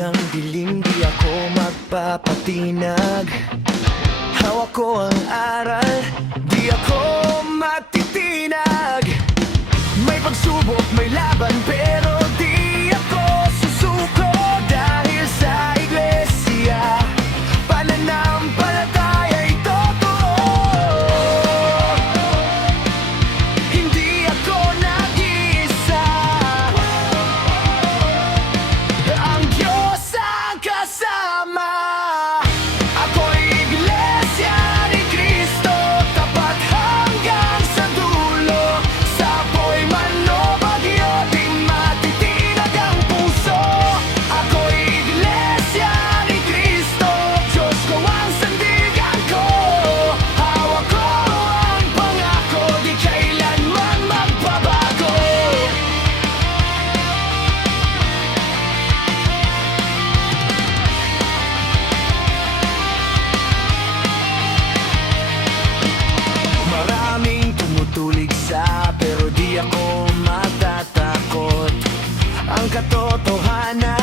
ng dilim, di ako magpapatinag. Hawak ko ang aral, di ako matitinag. May pagsubok, may laban, pero di ako susuko. Dahil sa iglesia, pananampalataya'y totoo. Hindi ako nag-iisa, ang Diyos ang kasama. Ako'y iglesia ni Cristo, tapat hanggang sa dulo. Sapoy man o bagyo, di matitinag ang puso. Ako'y iglesia ni Cristo, Diyos ko ang sandigan ko. Hawak ko ang pangako, di kailanman magbabago. Maraming tumutulig sa, pero di ako matatakot. Ang katotohanan